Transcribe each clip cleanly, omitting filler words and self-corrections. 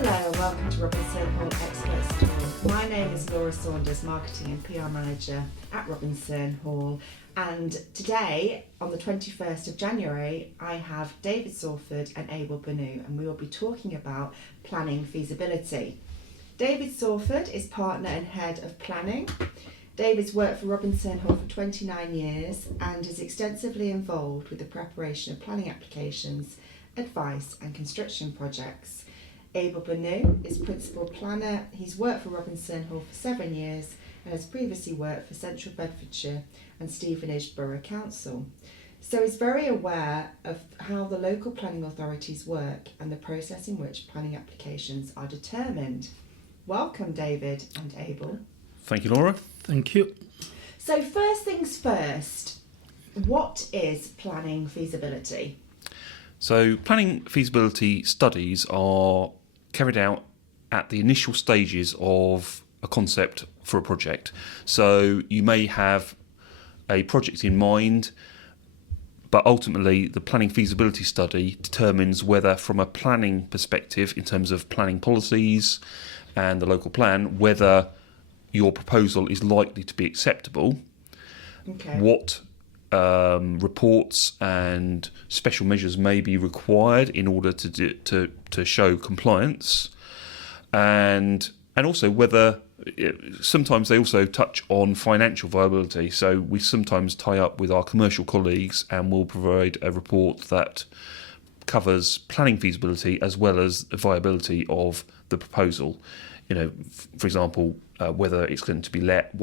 Hello and welcome to Robinson Hall Experts Time. My name is Laura Saunders, Marketing and PR Manager at Robinson Hall, and today on the 21st of January I have David Sawford and Abel Bunu, and we will be talking about planning feasibility. David Sawford is Partner and Head of Planning. David's worked for Robinson Hall for 29 years and is extensively involved with the preparation of planning applications, advice and construction projects. Abel Bunu is Principal Planner. He's worked for Robinson Hall for 7 years and has previously worked for Central Bedfordshire and Stevenage Borough Council. So he's very aware of how the local planning authorities work and the process in which planning applications are determined. Welcome, David and Abel. Thank you, Laura. Thank you. So first things first, what is planning feasibility? So planning feasibility studies are carried out at the initial stages of a concept for a project. So you may have a project in mind, but ultimately the planning feasibility study determines whether, from a planning perspective, in terms of planning policies and the local plan, whether your proposal is likely to be acceptable. Okay. What reports and special measures may be required in order to show compliance, and also whether sometimes they also touch on financial viability. So we sometimes tie up with our commercial colleagues and will provide a report that covers planning feasibility as well as the viability of the proposal. You know, for example, whether it's going to be let,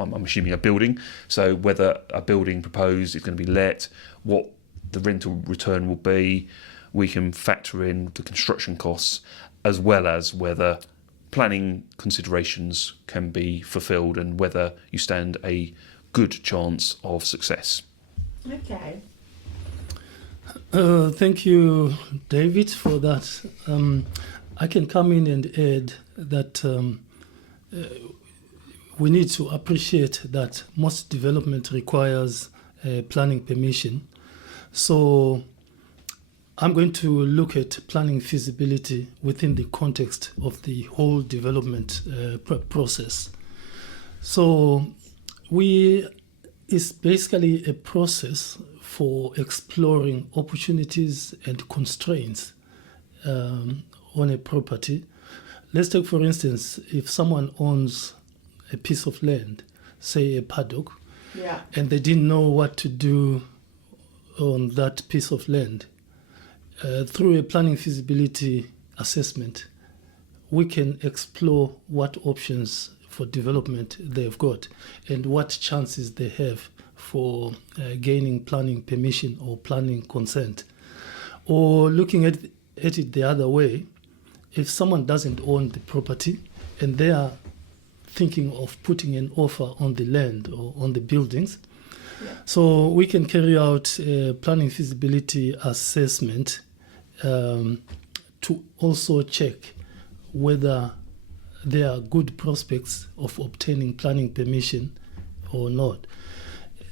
I'm assuming a building, so whether a building proposed is going to be let, what the rental return will be. We can factor in the construction costs as well as whether planning considerations can be fulfilled and whether you stand a good chance of success. Okay. Thank you, David, for that. I can come in and add that we need to appreciate that most development requires planning permission. So I'm going to look at planning feasibility within the context of the whole development process. So it's basically a process for exploring opportunities and constraints on a property. Let's take, for instance, if someone owns a piece of land, say a paddock, and they didn't know what to do on that piece of land. Through a planning feasibility assessment, we can explore what options for development they've got and what chances they have for gaining planning permission or planning consent. Or looking at it the other way, if someone doesn't own the property and they are thinking of putting an offer on the land or on the buildings, so we can carry out a planning feasibility assessment to also check whether there are good prospects of obtaining planning permission or not.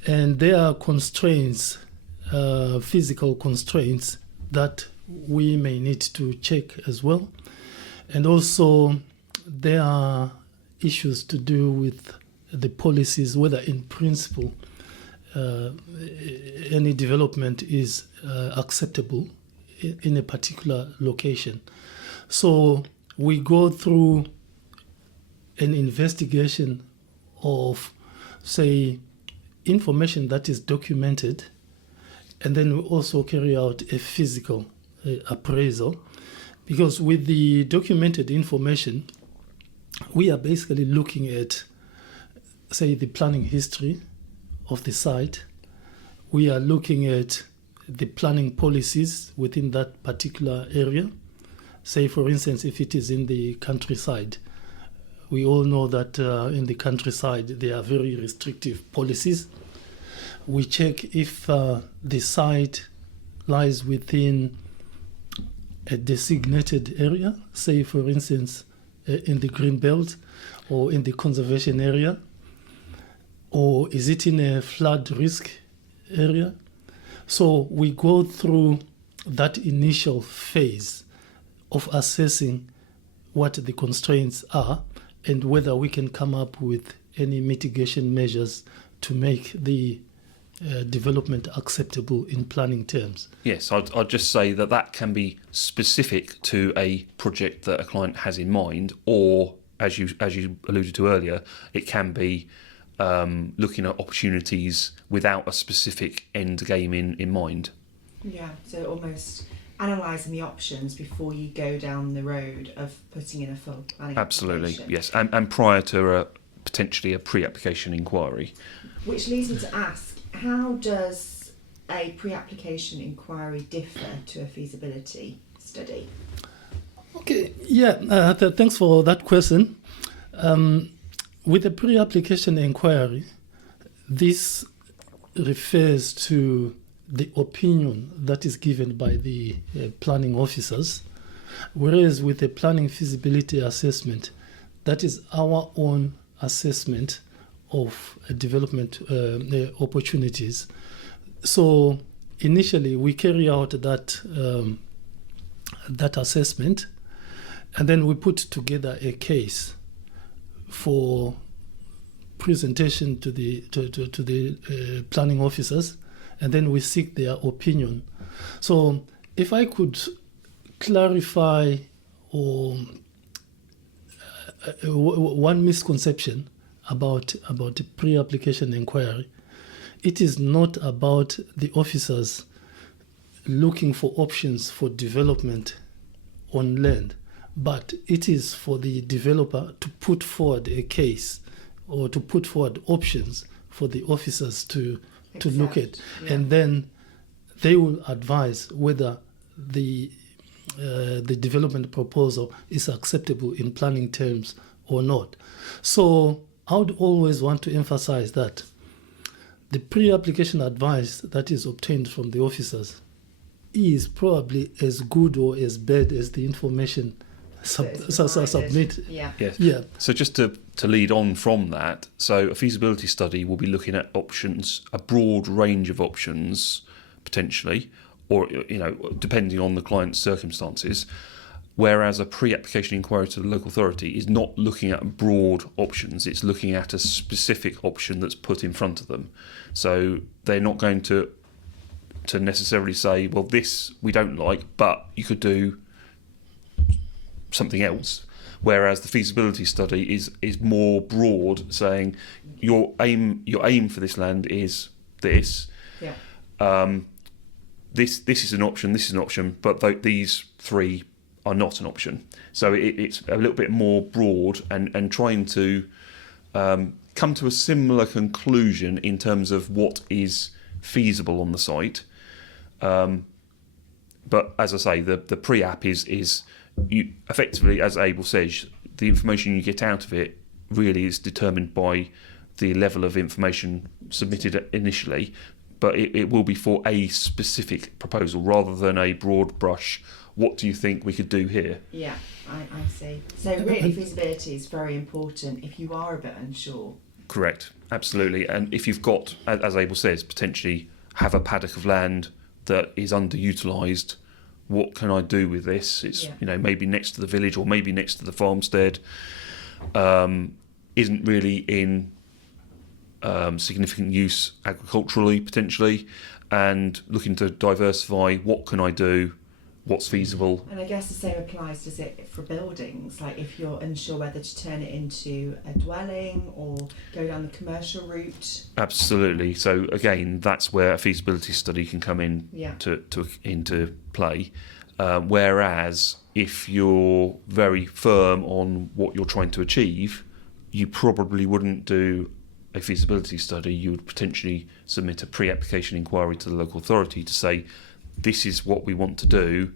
And there are constraints, physical constraints that we may need to check as well. And also there are issues to do with the policies, whether in principle any development is acceptable in a particular location. So we go through an investigation of, say, information that is documented, and then we also carry out a physical appraisal, because with the documented information, we are basically looking at, say, the planning history of the site. We are looking at the planning policies within that particular area. Say, for instance, if it is in the countryside, we all know that in the countryside there are very restrictive policies. We check if the site lies within a designated area, say, for instance, in the green belt or in the conservation area, or is it in a flood risk area? So we go through that initial phase of assessing what the constraints are and whether we can come up with any mitigation measures to make the development acceptable in planning terms. Yes, I'd just say that can be specific to a project that a client has in mind, or as you alluded to earlier, it can be looking at opportunities without a specific end game in mind. Yeah, so almost analysing the options before you go down the road of putting in a full planning Absolutely, application. yes, and prior to potentially a pre-application inquiry. Which leads me to ask, how does a pre-application inquiry differ to a feasibility study? Okay, thanks for that question. With a pre-application inquiry, this refers to the opinion that is given by the planning officers, whereas with a planning feasibility assessment, that is our own assessment of development opportunities. So initially we carry out that assessment, and then we put together a case for presentation to the planning officers, and then we seek their opinion. So if I could clarify one misconception about the pre-application inquiry, it is not about the officers looking for options for development on land, but it is for the developer to put forward a case or to put forward options for the officers to look at, and then they will advise whether the development proposal is acceptable in planning terms or not. So I would always want to emphasize that the pre-application advice that is obtained from the officers is probably as good or as bad as the information submit. Yeah. Yes. Yeah. So just to lead on from that, so a feasibility study will be looking at options, a broad range of options potentially, or depending on the client's circumstances. Whereas a pre-application inquiry to the local authority is not looking at broad options, it's looking at a specific option that's put in front of them. So they're not going to necessarily say, well, this we don't like, but you could do something else. Whereas the feasibility study is more broad, saying your aim for this land is this. Yeah. This is an option, this is an option, but these three are not an option. So it's a little bit more broad and trying to come to a similar conclusion in terms of what is feasible on the site. But as I say, the pre-app is you effectively, as Abel says, the information you get out of it really is determined by the level of information submitted initially, but it will be for a specific proposal rather than a broad brush. What do you think we could do here? Yeah, I see. So really feasibility is very important if you are a bit unsure. Correct, absolutely. And if you've got, as Abel says, potentially have a paddock of land that is underutilised, what can I do with this? It's maybe next to the village or maybe next to the farmstead, isn't really in significant use agriculturally potentially, and looking to diversify. What can I do? What's feasible? And I guess the same applies, does it, for buildings? Like if you're unsure whether to turn it into a dwelling or go down the commercial route. Absolutely. So again, that's where a feasibility study can come in into play. Whereas if you're very firm on what you're trying to achieve, you probably wouldn't do a feasibility study. You would potentially submit a pre-application inquiry to the local authority to say, this is what we want to do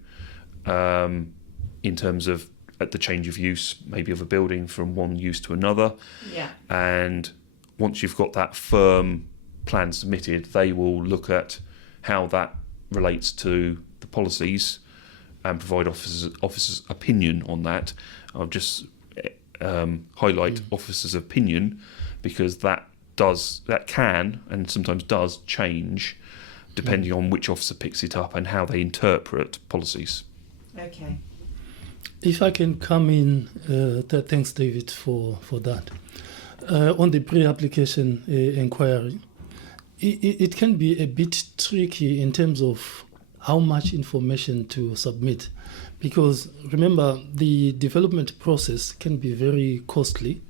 in terms of the change of use, maybe of a building from one use to another. Yeah. And once you've got that firm plan submitted, they will look at how that relates to the policies and provide officers' opinion on that. I'll just highlight officers' opinion because that can and sometimes does change depending on which officer picks it up and how they interpret policies. Okay. If I can come in, thanks, David, for that. On the pre-application inquiry, it can be a bit tricky in terms of how much information to submit, because remember, the development process can be very costly.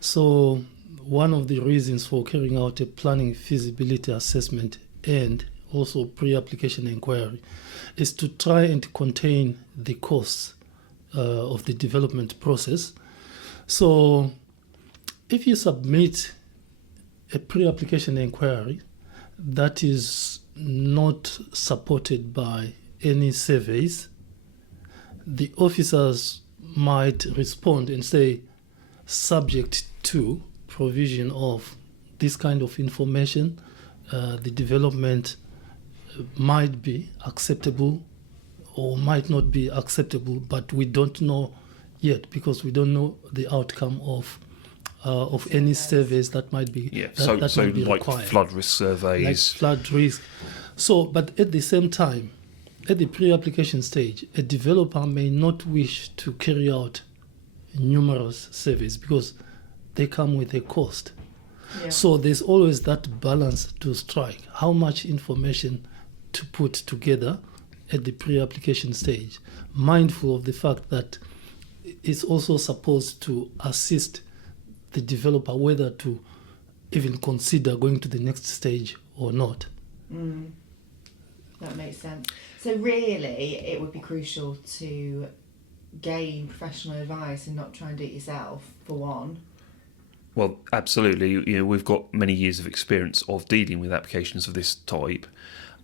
So one of the reasons for carrying out a planning feasibility assessment and also pre-application inquiry is to try and contain the costs of the development process. So if you submit a pre-application inquiry that is not supported by any surveys, the officers might respond and say, subject to provision of this kind of information, the development might be acceptable or might not be acceptable, but we don't know yet because we don't know the outcome of any surveys that might be that might be like required. flood risk surveys, Like flood risk. So, but at the same time, at the pre-application stage, a developer may not wish to carry out numerous surveys because they come with a cost. Yeah. So there's always that balance to strike. How much information to put together at the pre-application stage, mindful of the fact that it's also supposed to assist the developer whether to even consider going to the next stage or not. That makes sense. So really, it would be crucial to gain professional advice and not try and do it yourself, for one. Well, absolutely. You know, we've got many years of experience of dealing with applications of this type,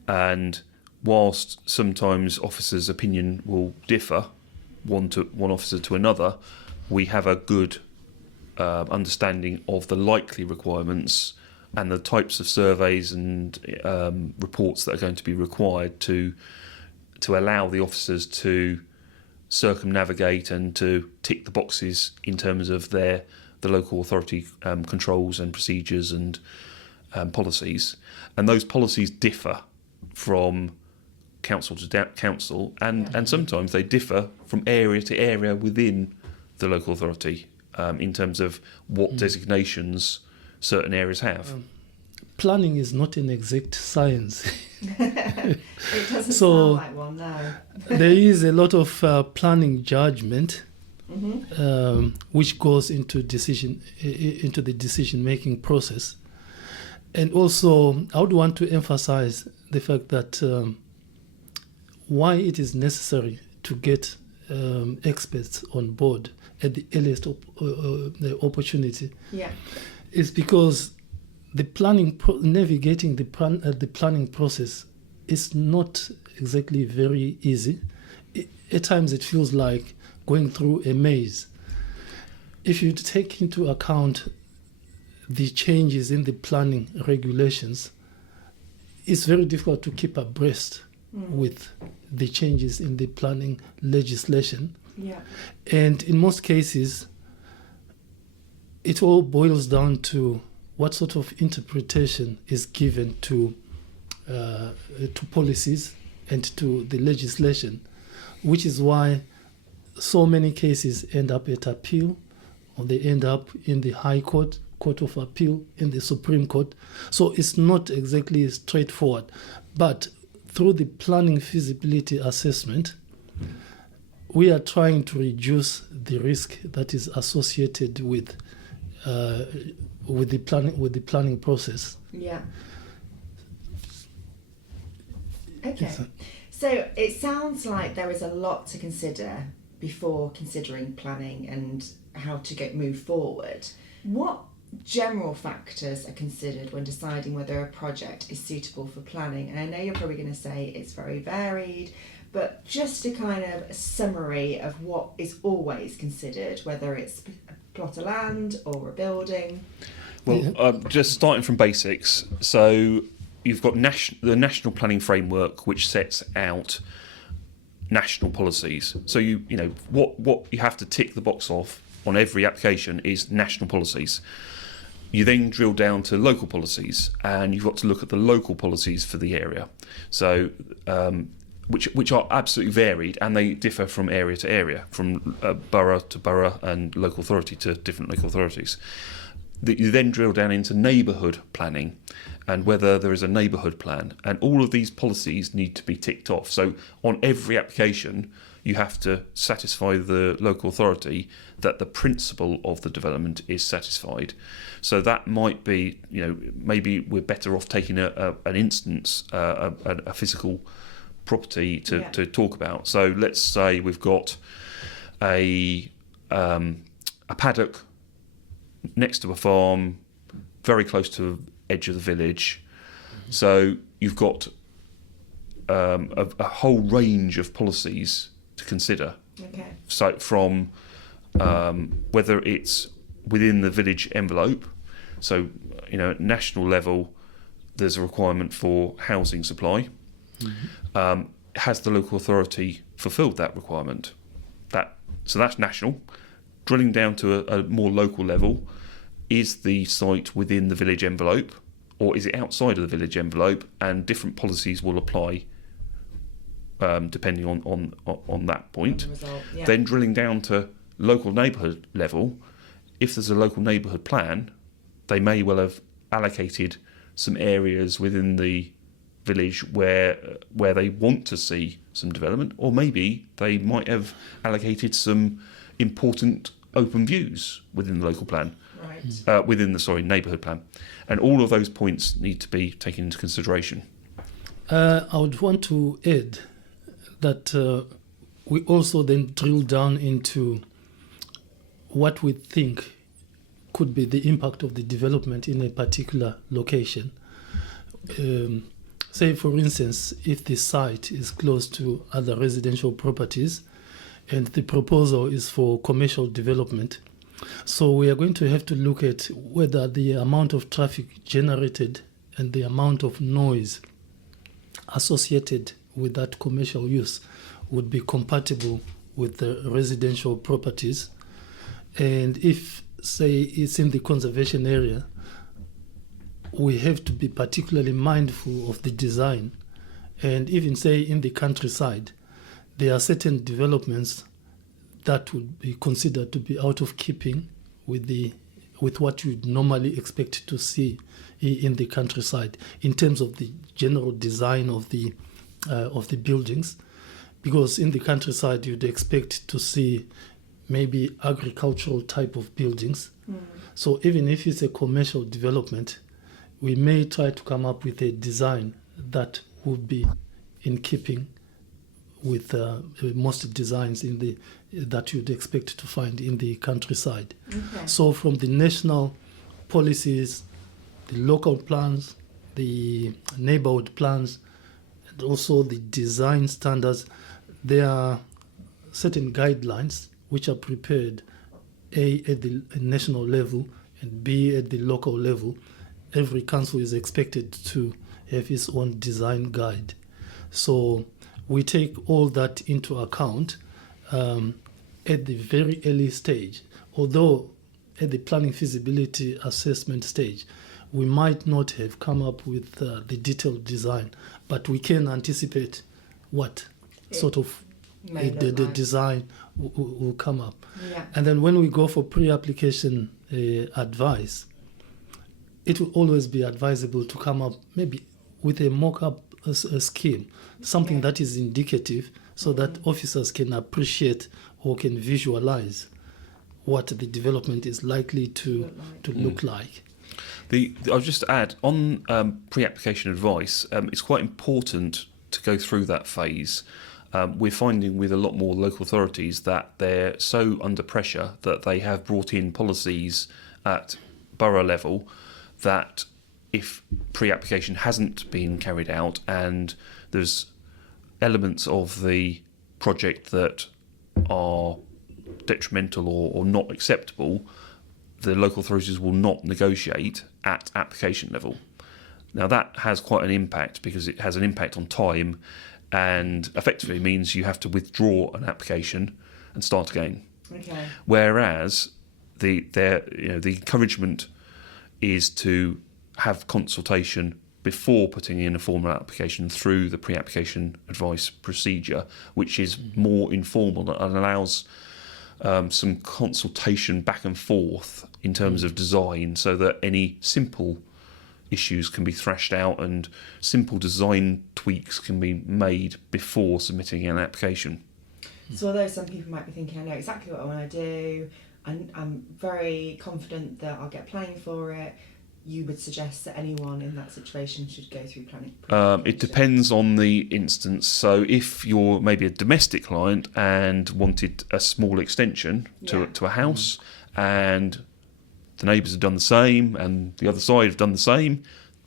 and whilst sometimes officers' opinion will differ, one officer to another, we have a good understanding of the likely requirements and the types of surveys and reports that are going to be required to allow the officers to circumnavigate and to tick the boxes in terms of the local authority controls and procedures and policies. And those policies differ from council to council, and sometimes they differ from area to area within the local authority in terms of what designations certain areas have. Planning is not an exact science. It doesn't So- sound like one, no. There is a lot of planning judgment which goes into the decision-making process. And also, I would want to emphasize the fact that why it is necessary to get experts on board at the earliest the opportunity Yeah. is because the navigating the planning process is not exactly very easy. At times it feels like going through a maze. If you take into account the changes in the planning regulations, it's very difficult to keep abreast with the changes in the planning legislation. Yeah. And in most cases, it all boils down to what sort of interpretation is given to policies and to the legislation, which is why so many cases end up at appeal, or they end up in the High Court, Court of Appeal, in the Supreme Court. So it's not exactly straightforward. But through the planning feasibility assessment, we are trying to reduce the risk that is associated with the planning process. Yeah. Okay. Yes, sir. So it sounds like there is a lot to consider before considering planning and how to move forward. What general factors are considered when deciding whether a project is suitable for planning? And I know you're probably going to say it's very varied, but just a kind of summary of what is always considered, whether it's a plot of land or a building. Well, just starting from basics. So you've got the National Planning Framework, which sets out national policies. So you know what you have to tick the box off on every application is national policies. You then drill down to local policies, and you've got to look at the local policies for the area. So which are absolutely varied, and they differ from area to area, from borough to borough and local authority to different local authorities. That you then drill down into neighbourhood planning and whether there is a neighbourhood plan, and all of these policies need to be ticked off. So on every application you have to satisfy the local authority that the principle of the development is satisfied. So that might be, maybe we're better off taking an instance, a physical property to talk about. So let's say we've got a paddock next to a farm, very close to the edge of the village. So you've got a whole range of policies to consider. Okay. So from whether it's within the village envelope, so at national level, there's a requirement for housing supply. Has the local authority fulfilled that requirement? So that's national. Drilling down to a more local level, is the site within the village envelope, or is it outside of the village envelope? And different policies will apply depending on that point. Then drilling down to local neighbourhood level, if there's a local neighbourhood plan, they may well have allocated some areas within the village where they want to see some development, or maybe they might have allocated some important open views within the local plan, within the neighbourhood plan, and all of those points need to be taken into consideration. I would want to add that we also then drill down into what we think could be the impact of the development in a particular location. Say, for instance, if the site is close to other residential properties and the proposal is for commercial development, so we are going to have to look at whether the amount of traffic generated and the amount of noise associated with that commercial use would be compatible with the residential properties. And if, say, it's in the conservation area, we have to be particularly mindful of the design. And even, say, in the countryside, there are certain developments that would be considered to be out of keeping with what you'd normally expect to see in the countryside in terms of the general design of the buildings, because in the countryside you'd expect to see maybe agricultural type of buildings. So even if it's a commercial development, we may try to come up with a design that would be in keeping with most designs that you'd expect to find in the countryside. Okay. So from the national policies, the local plans, the neighborhood plans, and also the design standards, there are certain guidelines which are prepared, A, at the national level, and B, at the local level. Every council is expected to have its own design guide. So we take all that into account at the very early stage. Although at the planning feasibility assessment stage, we might not have come up with the detailed design, but we can anticipate what sort of the design will come up. Yeah. And then when we go for pre-application advice, it will always be advisable to come up maybe with a mock-up scheme, something that is indicative, so that officers can appreciate or can visualize what the development is likely to look like. I'll just add on pre-application advice. It's quite important to go through that phase. We're finding with a lot more local authorities that they're so under pressure that they have brought in policies at borough level that if pre-application hasn't been carried out and there's elements of the project that are detrimental or not acceptable, the local authorities will not negotiate at application level. Now that has quite an impact because it has an impact on time and effectively means you have to withdraw an application and start again. Okay. Whereas the encouragement is to have consultation before putting in a formal application through the pre-application advice procedure, which is more informal and allows some consultation back and forth in terms of design, so that any simple issues can be thrashed out and simple design tweaks can be made before submitting an application. So although some people might be thinking, I know exactly what I want to do, and I'm very confident that I'll get planning for it, you would suggest that anyone in that situation should go through planning? It depends on the instance. So if you're maybe a domestic client and wanted a small extension to a house, and the neighbours have done the same and the other side have done the same,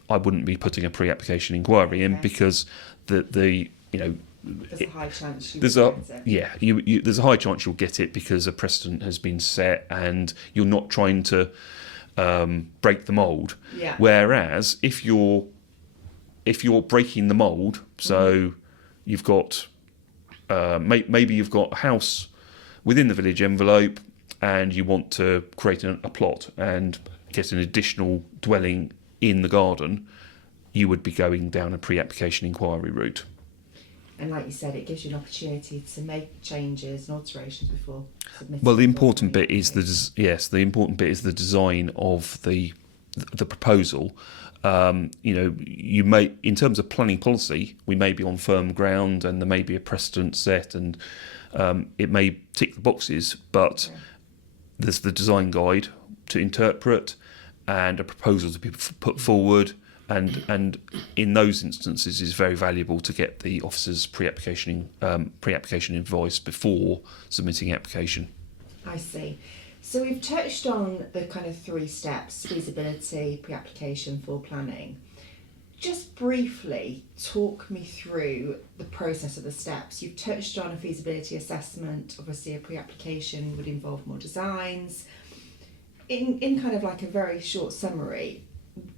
I wouldn't be putting a pre-application inquiry in, because the there's a high chance there's a high chance you'll get it, because a precedent has been set and you're not trying to break the mould. Yeah. Whereas if you're breaking the mould, so you've got maybe you've got a house within the village envelope and you want to create a plot and get an additional dwelling in the garden, you would be going down a pre-application inquiry route. And like you said, it gives you an opportunity to make changes and alterations before submitting. Well, the important bit is the important bit is the design of the proposal. You may, in terms of planning policy, we may be on firm ground and there may be a precedent set, and it may tick the boxes, but there's the design guide to interpret and a proposal to be put forward. And in those instances, it's very valuable to get the officer's pre-application advice before submitting application. I see. So we've touched on the kind of 3 steps: feasibility, pre-application, full planning. Just briefly talk me through the process of the steps. You've touched on a feasibility assessment. Obviously, a pre-application would involve more designs. In kind of like a very short summary.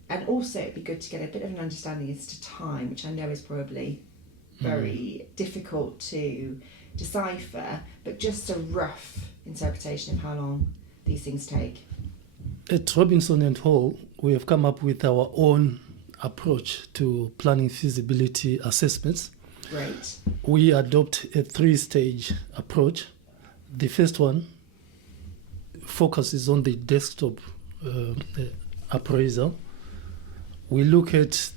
And also it'd be good to get a bit of an understanding as to time, which I know is probably very difficult to decipher, but just a rough interpretation of how long these things take. At Robinson and Hall, we have come up with our own approach to planning feasibility assessments. Great. We adopt a 3-stage approach. The first one focuses on the desktop appraisal. We look at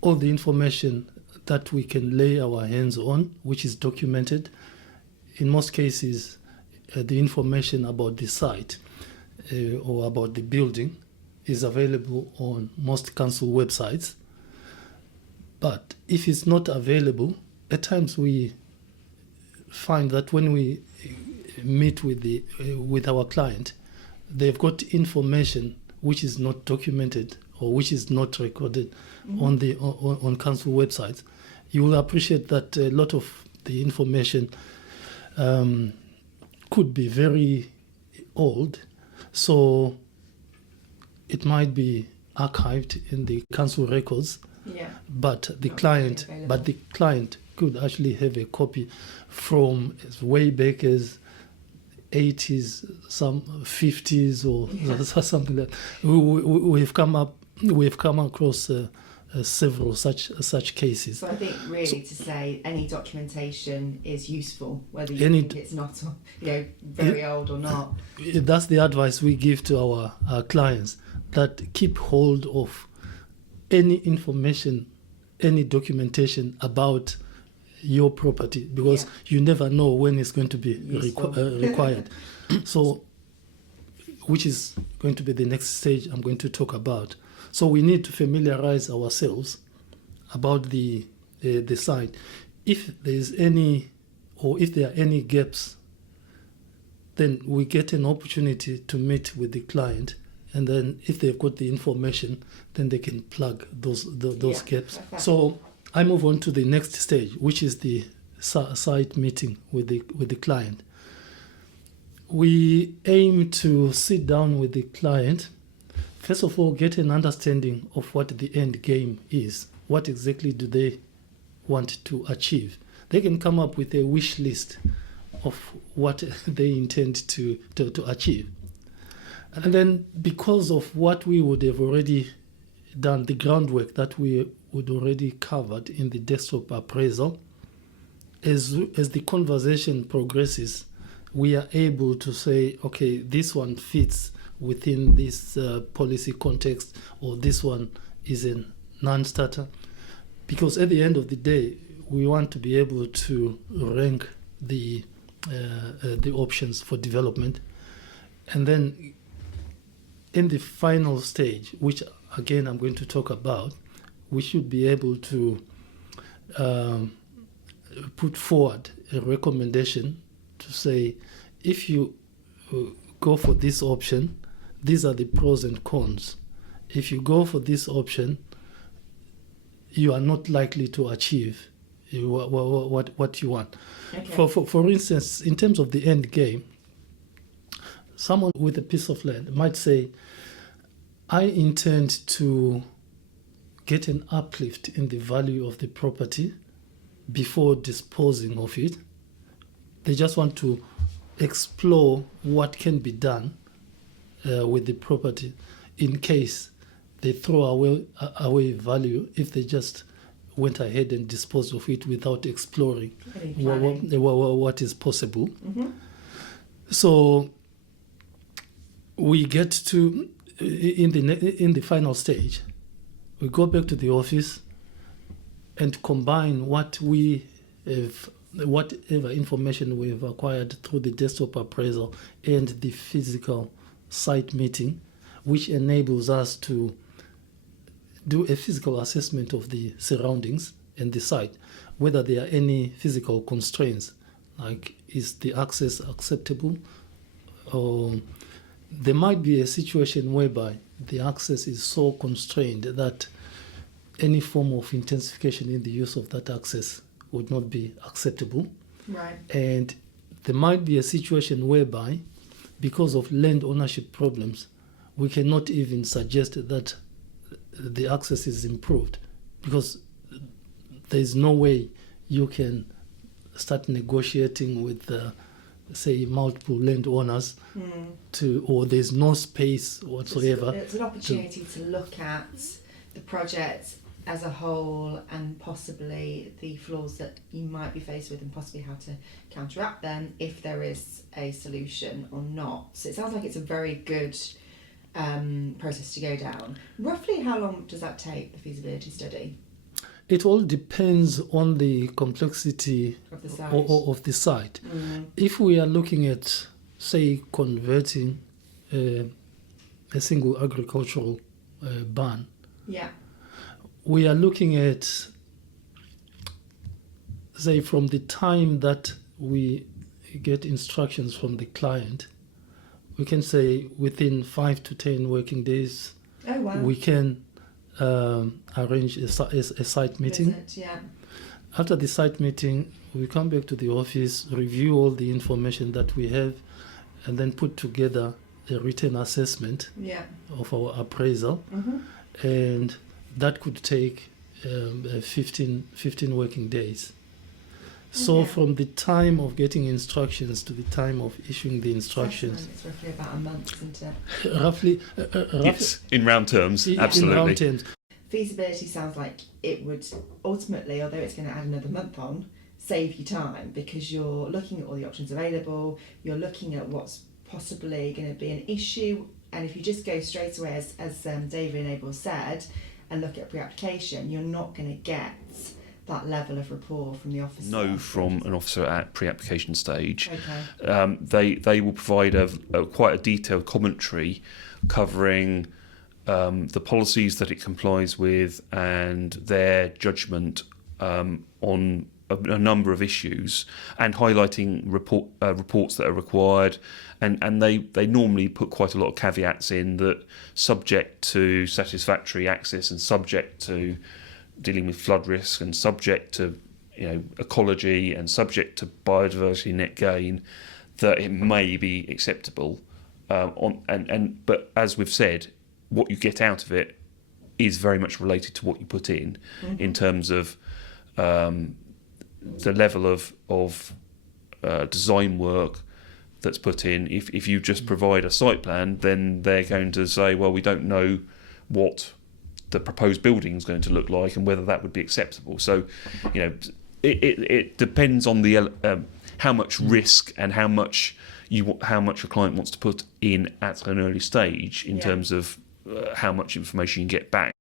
all the information that we can lay our hands on, which is documented. In most cases, the information about the site or about the building is available on most council websites. But if it's not available, at times we find that when we meet with our client, they've got information which is not documented or which is not recorded on council websites. You will appreciate that a lot of the information could be very old, so it might be archived in the council records. Yeah. But the client could actually have a copy from as way back as 80s, some 50s, or something like that. We've come across several such cases. So I think really to say any documentation is useful, whether you think it's not, very old or not. That's the advice we give to our clients, that keep hold of any information, any documentation about your property, because you never know when it's going to be required. So, which is going to be the next stage I'm going to talk about. So we need to familiarize ourselves about the site. If there are any gaps, then we get an opportunity to meet with the client, and then if they've got the information, then they can plug those gaps. Perfect. So I move on to the next stage, which is the site meeting with the client. We aim to sit down with the client. First of all, get an understanding of what the end game is. What exactly do they want to achieve? They can come up with a wish list of what they intend to achieve. And then, because of what we would have already done the groundwork that we would already covered in the desktop appraisal. As the conversation progresses, we are able to say, okay, this one fits within this policy context, or this one is a non-starter. Because at the end of the day, we want to be able to rank the options for development. And then in the final stage, which again I'm going to talk about, we should be able to put forward a recommendation to say, if you go for this option, these are the pros and cons. If you go for this option, you are not likely to achieve what you want. Okay. For instance, in terms of the end game, someone with a piece of land might say, I intend to get an uplift in the value of the property before disposing of it. They just want to explore what can be done with the property in case they throw away value if they just went ahead and disposed of it without exploring what is possible. Mm-hmm. So we get to, in the final stage, we go back to the office and combine what we have, whatever information we have acquired through the desktop appraisal and the physical site meeting, which enables us to do a physical assessment of the surroundings and the site, whether there are any physical constraints, like is the access acceptable, or there might be a situation whereby the access is so constrained that any form of intensification in the use of that access would not be acceptable. Right. And there might be a situation whereby, because of land ownership problems, we cannot even suggest that the access is improved, because there is no way you can start negotiating with, say, multiple landowners or there's no space whatsoever. It's an opportunity to look at the project as a whole and possibly the flaws that you might be faced with and possibly how to counteract them if there is a solution or not. So it sounds like it's a very good process to go down. Roughly how long does that take, the feasibility study? It all depends on the complexity of the site. If we are looking at, say, converting a single agricultural barn, we are looking at, say, from the time that we get instructions from the client, we can say within 5 to 10 working days, we can arrange a site meeting. After the site meeting, we come back to the office, review all the information that we have, and then put together a written assessment of our appraisal. And that could take 15 working days. So from the time of getting instructions to the time of issuing the instructions, it's roughly about a month, isn't it? Roughly. Yes, in round terms, absolutely. In round terms. Feasibility sounds like it would ultimately, although it's going to add another month on, save you time, because you're looking at all the options available, you're looking at what's possibly going to be an issue, and if you just go straight away, as David and Abel said, and look at pre-application, you're not going to get that level of rapport from the officer. No, from an officer at pre-application stage. Okay. They will provide quite a detailed commentary covering the policies that it complies with and their judgment on a number of issues, and highlighting reports that are required, and they normally put quite a lot of caveats in that, subject to satisfactory access and subject to dealing with flood risk and subject to ecology and subject to biodiversity net gain, that it may be acceptable. But as we've said, what you get out of it is very much related to what you put in terms of the level of design work that's put in. If you just provide a site plan, then they're going to say, well, we don't know what the proposed building is going to look like and whether that would be acceptable. So, it depends on the how much risk and how much a client wants to put in at an early stage in terms of how much information you get back.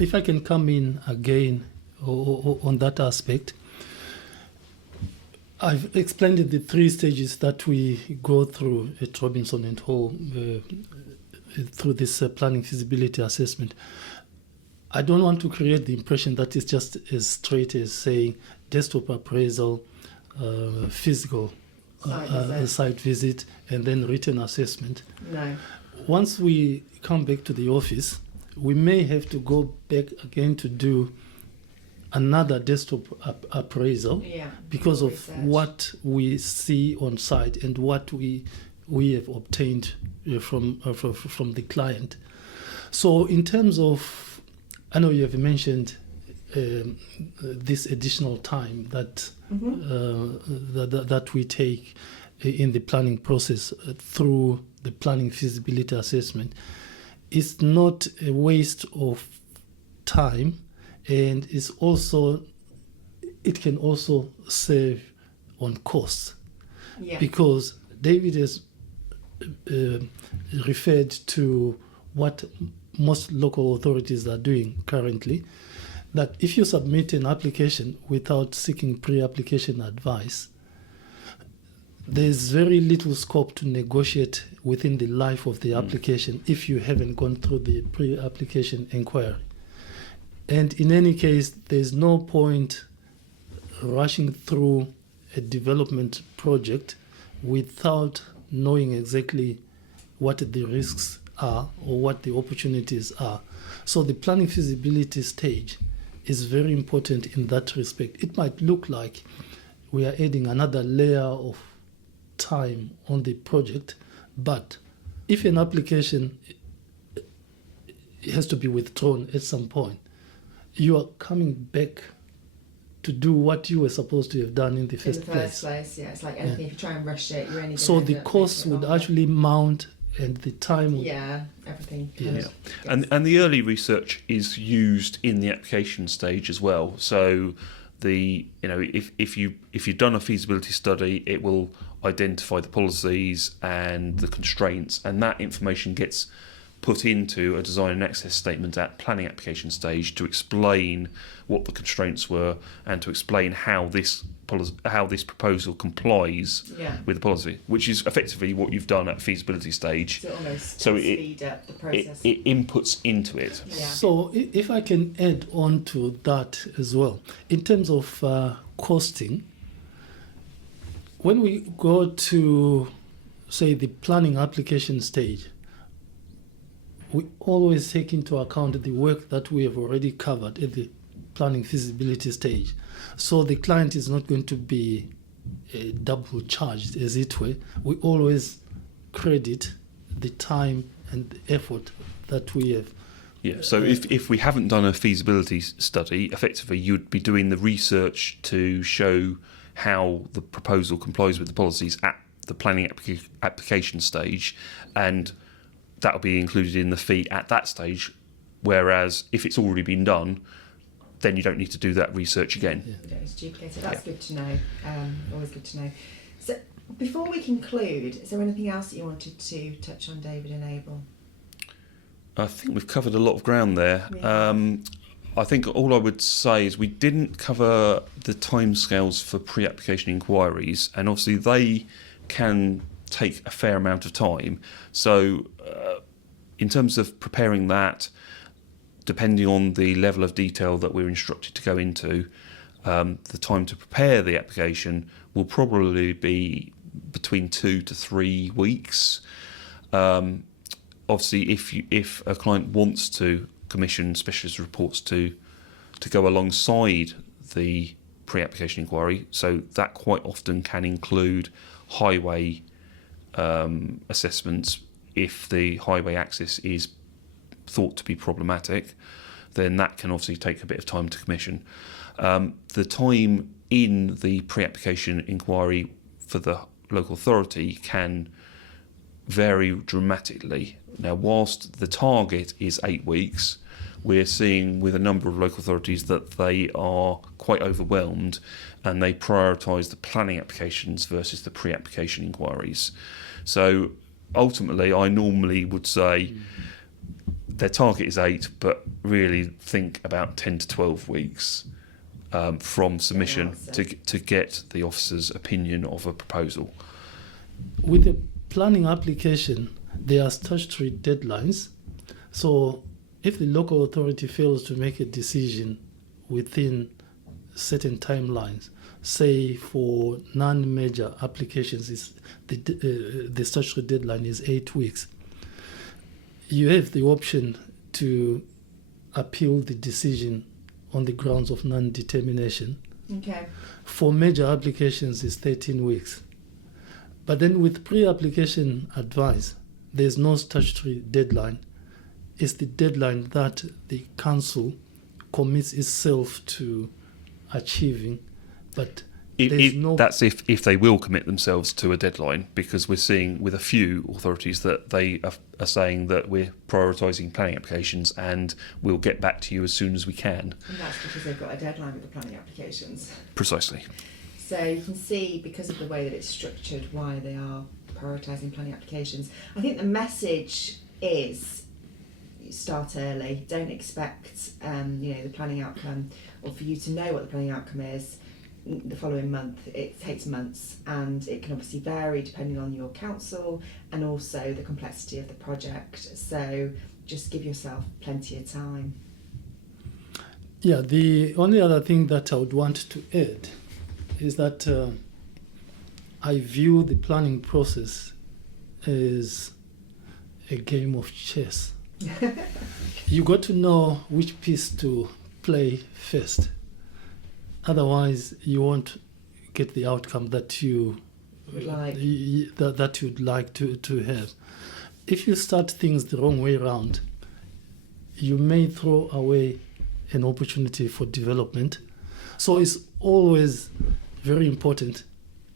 If I can come in again on that aspect, I've explained the 3 stages that we go through at Robinson and Hall through this planning feasibility assessment. I don't want to create the impression that it's just as straight as saying desktop appraisal, physical site visit, and then written assessment. No. Once we come back to the office, we may have to go back again to do another desktop appraisal because of research. What we see on site and what we have obtained from the client. So in terms of, I know you have mentioned this additional time that that we take in the planning process through the planning feasibility assessment. It's not a waste of time, and it can also save on costs, because David has referred to what most local authorities are doing currently, that if you submit an application without seeking pre-application advice, there's very little scope to negotiate within the life of the application if you haven't gone through the pre-application inquiry. And in any case, there's no point rushing through a development project without knowing exactly what the risks are or what the opportunities are. So the planning feasibility stage is very important in that respect. It might look like we are adding another layer of time on the project, but if an application has to be withdrawn at some point, you are coming back to do what you were supposed to have done in the first place. Yeah, it's like anything. If you try and rush it, you're only so the costs would actually mount, and the time would, everything. And the early research is used in the application stage as well. So if you've done a feasibility study, it will identify the policies and the constraints, and that information gets put into a design and access statement at planning application stage to explain what the constraints were and to explain how this proposal complies with the policy, which is effectively what you've done at feasibility stage. So speed up the process. It inputs into it. Yeah. So if I can add on to that as well, in terms of costing, when we go to, say, the planning application stage, we always take into account the work that we have already covered at the planning feasibility stage. So the client is not going to be double charged, as it were. We always credit the time and the effort that we have. Yeah, so if we haven't done a feasibility study, effectively you'd be doing the research to show how the proposal complies with the policies at the planning application stage, and that'll be included in the fee at that stage, whereas if it's already been done, then you don't need to do that research again. You don't need to duplicate it. That's good to know. Always good to know. So before we conclude, is there anything else that you wanted to touch on, David and Abel? I think we've covered a lot of ground there. I think all I would say is we didn't cover the timescales for pre-application inquiries, and obviously they can take a fair amount of time. So in terms of preparing that, depending on the level of detail that we're instructed to go into, the time to prepare the application will probably be between 2 to 3 weeks. Obviously, if a client wants to commission specialist reports to go alongside the pre-application inquiry, so that quite often can include highway assessments. If the highway access is thought to be problematic, then that can obviously take a bit of time to commission. The time in the pre-application inquiry for the local authority can vary dramatically. Now, whilst the target is 8 weeks, we're seeing with a number of local authorities that they are quite overwhelmed and they prioritise the planning applications versus the pre-application inquiries. So ultimately, I normally would say their target is 8, but really think about 10 to 12 weeks from submission to get the officer's opinion of a proposal. With a planning application, there are statutory deadlines. So if the local authority fails to make a decision within certain timelines, say for non-major applications, the statutory deadline is 8 weeks, you have the option to appeal the decision on the grounds of non-determination. Okay. For major applications, it's 13 weeks. But then with pre-application advice, there's no statutory deadline. It's the deadline that the council commits itself to achieving, but that's if they will commit themselves to a deadline, because we're seeing with a few authorities that they are saying that we're prioritising planning applications and we'll get back to you as soon as we can. And that's because they've got a deadline with the planning applications. Precisely. So you can see, because of the way that it's structured, why they are prioritising planning applications. I think the message is start early. Don't expect the planning outcome, or for you to know what the planning outcome is the following month. It takes months, and it can obviously vary depending on your council and also the complexity of the project. So just give yourself plenty of time. Yeah, the only other thing that I would want to add is that I view the planning process as a game of chess. You got to know which piece to play first. Otherwise, you won't get the outcome that you would like. That you'd like to have. If you start things the wrong way around, you may throw away an opportunity for development. So it's always very important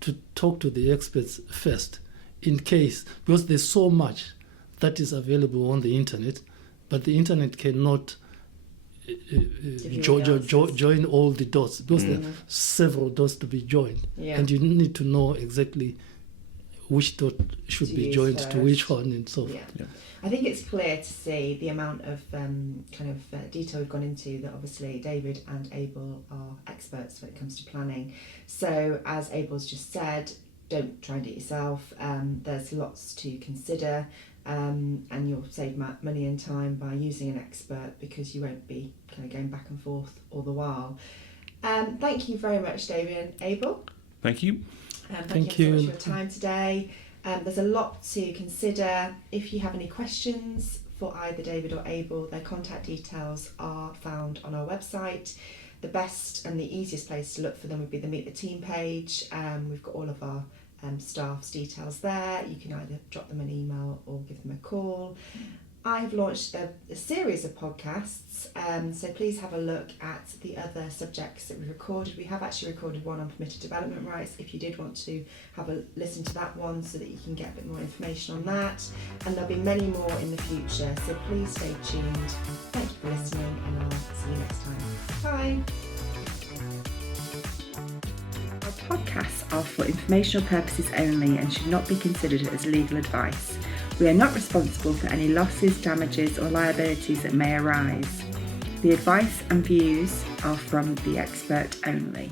to talk to the experts first, in case, because there's so much that is available on the internet, but the internet cannot join all the dots, because there are several dots to be joined, and you need to know exactly which dot should be joined to which one and so forth. Yeah. I think it's clear to see the amount of detail we've gone into, that obviously David and Abel are experts when it comes to planning. So as Abel's just said, don't try and do it yourself. There's lots to consider, and you'll save money and time by using an expert, because you won't be kind of going back and forth all the while. Thank you very much, David and Abel. Thank you. Thank you so much for your time today. There's a lot to consider. If you have any questions for either David or Abel, their contact details are found on our website. The best and the easiest place to look for them would be the Meet the Team page. We've got all of our staff's details there. You can either drop them an email or give them a call. I have launched a series of podcasts, so please have a look at the other subjects that we recorded. We have actually recorded one on permitted development rights, if you did want to have a listen to that one, so that you can get a bit more information on that. And there'll be many more in the future, so please stay tuned. Thank you for listening, and I'll see you next time. Bye. Our podcasts are for informational purposes only and should not be considered as legal advice. We are not responsible for any losses, damages or liabilities that may arise. The advice and views are from the expert only.